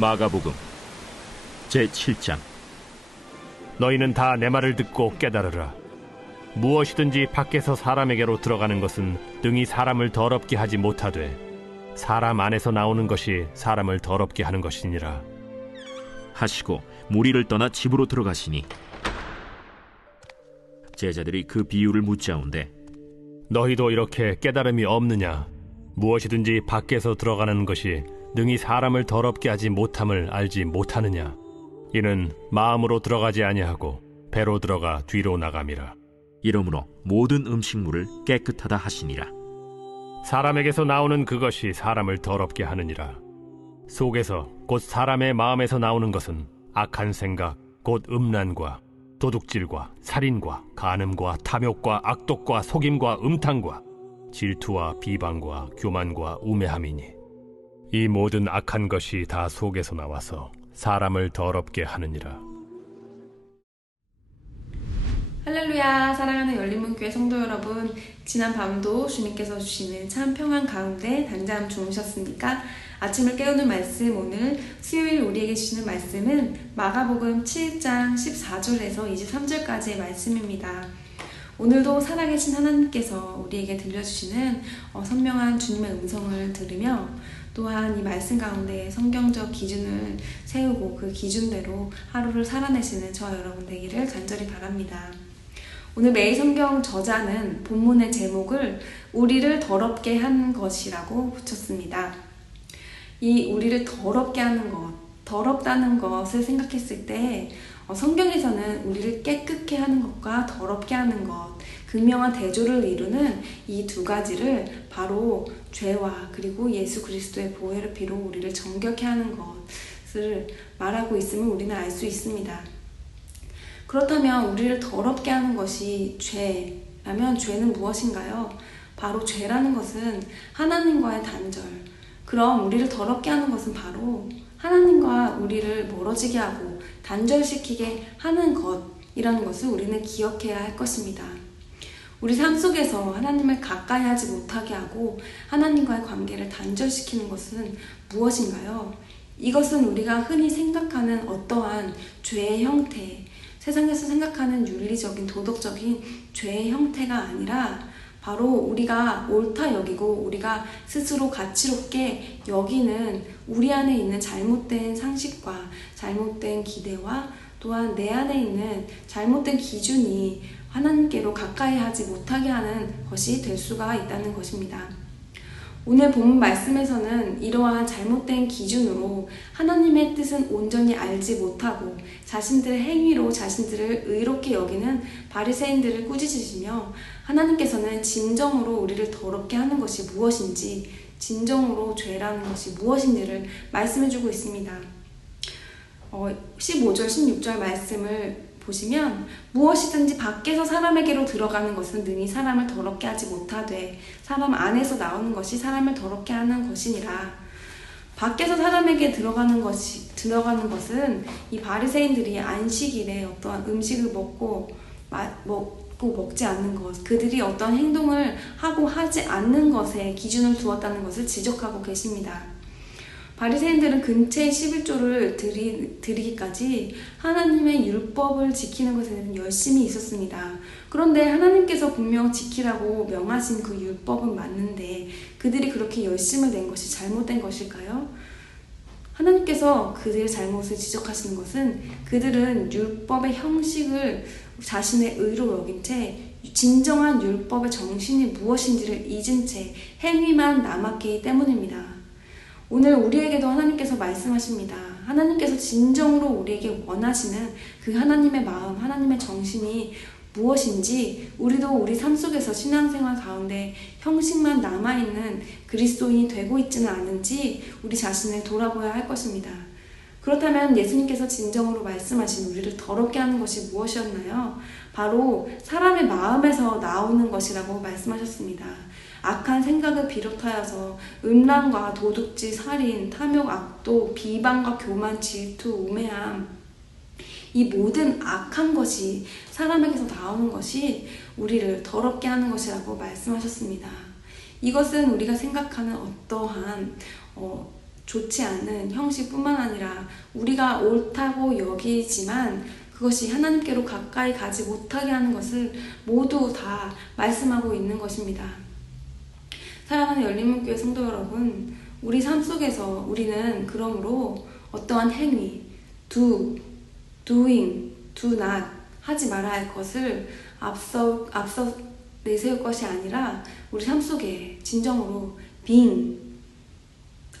마가복음 제7장. 너희는 다 내 말을 듣고 깨달으라. 무엇이든지 밖에서 사람에게로 들어가는 것은 능히 사람을 더럽게 하지 못하되 사람 안에서 나오는 것이 사람을 더럽게 하는 것이니라 하시고 무리를 떠나 집으로 들어가시니 제자들이 그 비유를 묻자온데, 너희도 이렇게 깨달음이 없느냐? 무엇이든지 밖에서 들어가는 것이 능히 사람을 더럽게 하지 못함을 알지 못하느냐? 이는 마음으로 들어가지 아니하고 배로 들어가 뒤로 나감이라. 이러므로 모든 음식물을 깨끗하다 하시니라. 사람에게서 나오는 그것이 사람을 더럽게 하느니라. 속에서 곧 사람의 마음에서 나오는 것은 악한 생각, 곧 음란과 도둑질과 살인과 간음과 탐욕과 악독과 속임과 음탕과 질투와 비방과 교만과 우매함이니 이 모든 악한 것이 다 속에서 나와서 사람을 더럽게 하느니라. 할렐루야. 사랑하는 열린문교회 성도 여러분, 지난 밤도 주님께서 주시는 참 평안 가운데 단잠 주무셨습니까? 아침을 깨우는 말씀, 오늘 수요일 우리에게 주시는 말씀은 마가복음 7장 14절에서 23절까지의 말씀입니다. 오늘도 살아계신 하나님께서 우리에게 들려주시는 선명한 주님의 음성을 들으며 또한 이 말씀 가운데 성경적 기준을 세우고 그 기준대로 하루를 살아내시는 저 여러분 되기를 간절히 바랍니다. 오늘 매일 성경 저자는 본문의 제목을 우리를 더럽게 한 것이라고 붙였습니다. 이 우리를 더럽게 하는 것, 더럽다는 것을 생각했을 때 성경에서는 우리를 깨끗게 하는 것과 더럽게 하는 것, 극명한 대조를 이루는 이 두 가지를 바로 죄와 그리고 예수 그리스도의 보혈의 피로 우리를 정결케 하는 것을 말하고 있음을 우리는 알 수 있습니다. 그렇다면 우리를 더럽게 하는 것이 죄라면 죄는 무엇인가요? 바로 죄라는 것은 하나님과의 단절. 그럼 우리를 더럽게 하는 것은 바로 하나님과 우리를 멀어지게 하고 단절시키게 하는 것이라는 것을 우리는 기억해야 할 것입니다. 우리 삶 속에서 하나님을 가까이 하지 못하게 하고 하나님과의 관계를 단절시키는 것은 무엇인가요? 이것은 우리가 흔히 생각하는 어떠한 죄의 형태, 세상에서 생각하는 윤리적인 도덕적인 죄의 형태가 아니라 바로 우리가 옳다 여기고 우리가 스스로 가치롭게 여기는 우리 안에 있는 잘못된 상식과 잘못된 기대와 또한 내 안에 있는 잘못된 기준이 하나님께로 가까이 하지 못하게 하는 것이 될 수가 있다는 것입니다. 오늘 본문 말씀에서는 이러한 잘못된 기준으로 하나님의 뜻은 온전히 알지 못하고 자신들의 행위로 자신들을 의롭게 여기는 바리새인들을 꾸짖으시며 하나님께서는 진정으로 우리를 더럽게 하는 것이 무엇인지, 진정으로 죄라는 것이 무엇인지를 말씀해주고 있습니다. 15절, 16절 말씀을 보시면 무엇이든지 밖에서 사람에게로 들어가는 것은 능히 사람을 더럽게 하지 못하되 사람 안에서 나오는 것이 사람을 더럽게 하는 것이니라. 밖에서 사람에게 들어가는 것은 이 바리새인들이 안식일에 어떠한 음식을 먹고 먹지 않는 것, 그들이 어떤 행동을 하고 하지 않는 것에 기준을 두었다는 것을 지적하고 계십니다. 바리새인들은 근처의 11조를 드리기까지 하나님의 율법을 지키는 것에 대한 열심이 있었습니다. 그런데 하나님께서 분명 지키라고 명하신 그 율법은 맞는데 그들이 그렇게 열심을 낸 것이 잘못된 것일까요? 하나님께서 그들의 잘못을 지적하시는 것은 그들은 율법의 형식을 자신의 의로 여긴 채 진정한 율법의 정신이 무엇인지를 잊은 채 행위만 남았기 때문입니다. 오늘 우리에게도 하나님께서 말씀하십니다. 하나님께서 진정으로 우리에게 원하시는 그 하나님의 마음, 하나님의 정신이 무엇인지 우리도 우리 삶 속에서 신앙생활 가운데 형식만 남아있는 그리스도인이 되고 있지는 않은지 우리 자신을 돌아보아야 할 것입니다. 그렇다면 예수님께서 진정으로 말씀하신 우리를 더럽게 하는 것이 무엇이었나요? 바로 사람의 마음에서 나오는 것이라고 말씀하셨습니다. 악한 생각을 비롯하여서 음란과 도둑질, 살인, 탐욕, 악독, 비방과 교만, 질투, 우매함, 이 모든 악한 것이 사람에게서 나오는 것이 우리를 더럽게 하는 것이라고 말씀하셨습니다. 이것은 우리가 생각하는 어떠한 좋지 않은 형식뿐만 아니라 우리가 옳다고 여기지만 그것이 하나님께로 가까이 가지 못하게 하는 것을 모두 다 말씀하고 있는 것입니다. 사랑하는 열린문교회 성도 여러분, 우리 삶 속에서 우리는 그러므로 어떠한 행위, doing, do not 하지 말아야 할 것을 앞서 내세울 것이 아니라 우리 삶 속에 진정으로 being,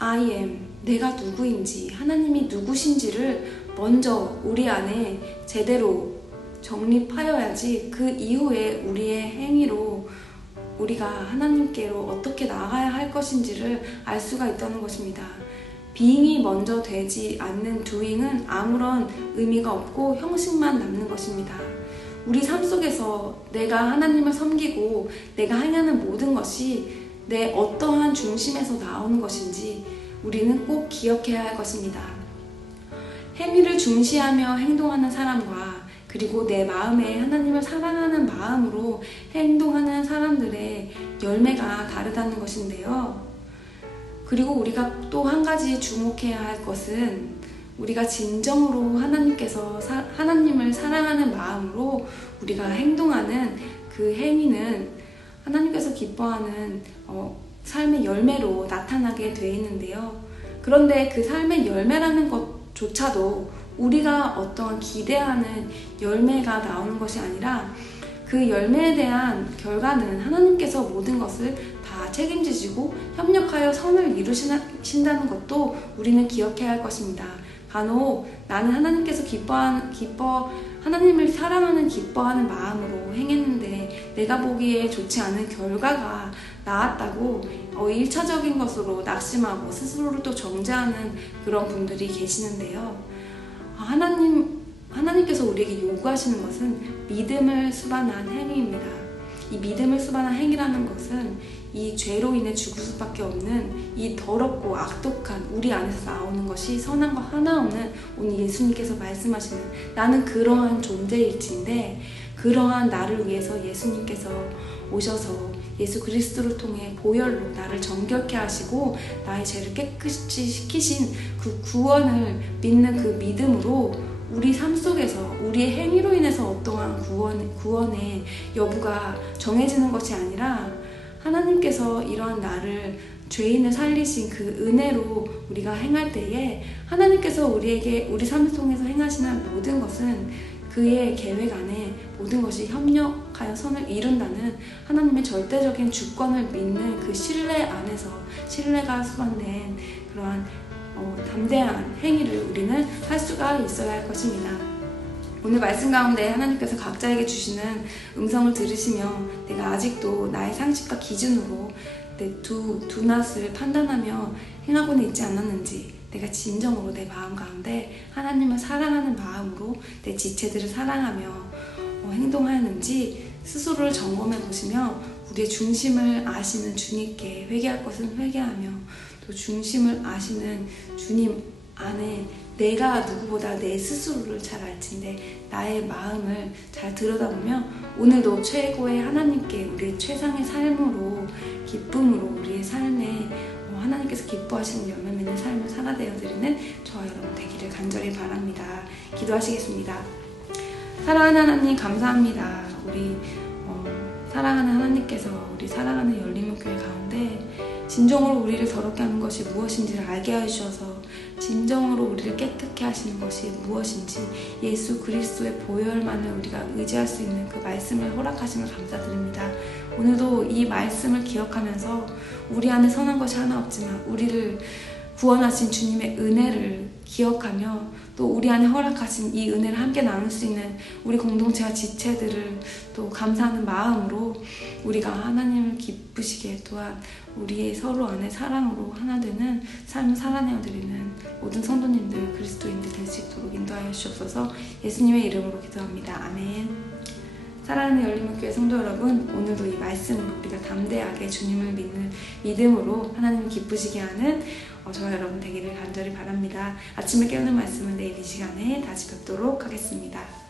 I am, 내가 누구인지, 하나님이 누구신지를 먼저 우리 안에 제대로 정립하여야지 그 이후에 우리의 행위로 우리가 하나님께로 어떻게 나아가야 할 것인지를 알 수가 있다는 것입니다. being이 먼저 되지 않는 doing은 아무런 의미가 없고 형식만 남는 것입니다. 우리 삶 속에서 내가 하나님을 섬기고 내가 행하는 모든 것이 내 어떠한 중심에서 나오는 것인지 우리는 꼭 기억해야 할 것입니다. 행위를 중시하며 행동하는 사람과 그리고 내 마음에 하나님을 사랑하는 마음으로 행동하는 사람들의 열매가 다르다는 것인데요. 그리고 우리가 또 한 가지 주목해야 할 것은 우리가 진정으로 하나님을 사랑하는 마음으로 우리가 행동하는 그 행위는 하나님께서 기뻐하는 삶의 열매로 나타나게 되어 있는데요. 그런데 그 삶의 열매라는 것조차도 우리가 어떠한 기대하는 열매가 나오는 것이 아니라 그 열매에 대한 결과는 하나님께서 모든 것을 다 책임지시고 협력하여 선을 이루신다는 것도 우리는 기억해야 할 것입니다. 간혹 나는 하나님께서 하나님을 사랑하는 기뻐하는 마음으로 행했는데 내가 보기에 좋지 않은 결과가 나왔다고 1차적인 것으로 낙심하고 스스로를 또 정죄하는 그런 분들이 계시는데요. 하나님께서 우리에게 요구하시는 것은 믿음을 수반한 행위입니다. 이 믿음을 수반한 행위라는 것은 이 죄로 인해 죽을 수밖에 없는 이 더럽고 악독한 우리 안에서 나오는 것이 선한 것 하나 없는 오늘 예수님께서 말씀하시는 나는 그러한 존재일진데 그러한 나를 위해서 예수님께서 오셔서 예수 그리스도를 통해 보혈로 나를 정결케 하시고 나의 죄를 깨끗이 씻기신 그 구원을 믿는 그 믿음으로 우리 삶 속에서 우리의 행위로 인해서 어떠한 구원의 여부가 정해지는 것이 아니라 하나님께서 이러한 나를 죄인을 살리신 그 은혜로 우리가 행할 때에 하나님께서 우리에게 우리 삶을 통해서 행하시는 모든 것은 그의 계획 안에 모든 것이 협력하여 선을 이룬다는 하나님의 절대적인 주권을 믿는 그 신뢰 안에서 신뢰가 수반된 그러한 담대한 행위를 우리는 할 수가 있어야 할 것입니다. 오늘 말씀 가운데 하나님께서 각자에게 주시는 음성을 들으시며 내가 아직도 나의 상식과 기준으로 내 do not을 판단하며 행하고는 있지 않았는지 내가 진정으로 내 마음 가운데 하나님을 사랑하는 마음으로 내 지체들을 사랑하며 행동하였는지 스스로를 점검해 보시며 우리의 중심을 아시는 주님께 회개할 것은 회개하며 또 중심을 아시는 주님 안에 내가 누구보다 내 스스로를 잘 알진데 나의 마음을 잘 들여다보며 오늘도 최고의 하나님께 우리의 최상의 삶으로 기쁨으로 우리의 삶에 하나님께서 기뻐하시는 열매 맺는 삶을 살아내어드리는 저와 여러분 되기를 간절히 바랍니다. 기도하시겠습니다. 사랑하는 하나님 감사합니다. 우리 사랑하는 하나님께서 우리 사랑하는 열린문교회 가운데 진정으로 우리를 더럽게 하는 것이 무엇인지를 알게 해주셔서 진정으로 우리를 깨끗게 하시는 것이 무엇인지 예수 그리스도의 보혈만을 우리가 의지할 수 있는 그 말씀을 허락하심을 감사드립니다. 오늘도 이 말씀을 기억하면서 우리 안에 선한 것이 하나 없지만 우리를 구원하신 주님의 은혜를 기억하며 또 우리 안에 허락하신 이 은혜를 함께 나눌 수 있는 우리 공동체와 지체들을 또 감사하는 마음으로 우리가 하나님을 기쁘시게 또한 우리의 서로 안에 사랑으로 하나 되는 삶을 살아내어드리는 모든 성도님들 그리스도인들 될 수 있도록 인도하여 주옵소서. 예수님의 이름으로 기도합니다. 아멘. 사랑하는 열린문교회 성도 여러분, 오늘도 이 말씀으로 우리가 담대하게 주님을 믿는 믿음으로 하나님을 기쁘시게 하는 저와 여러분 되기를 간절히 바랍니다. 아침을 깨우는 말씀은 내일 이 시간에 다시 뵙도록 하겠습니다.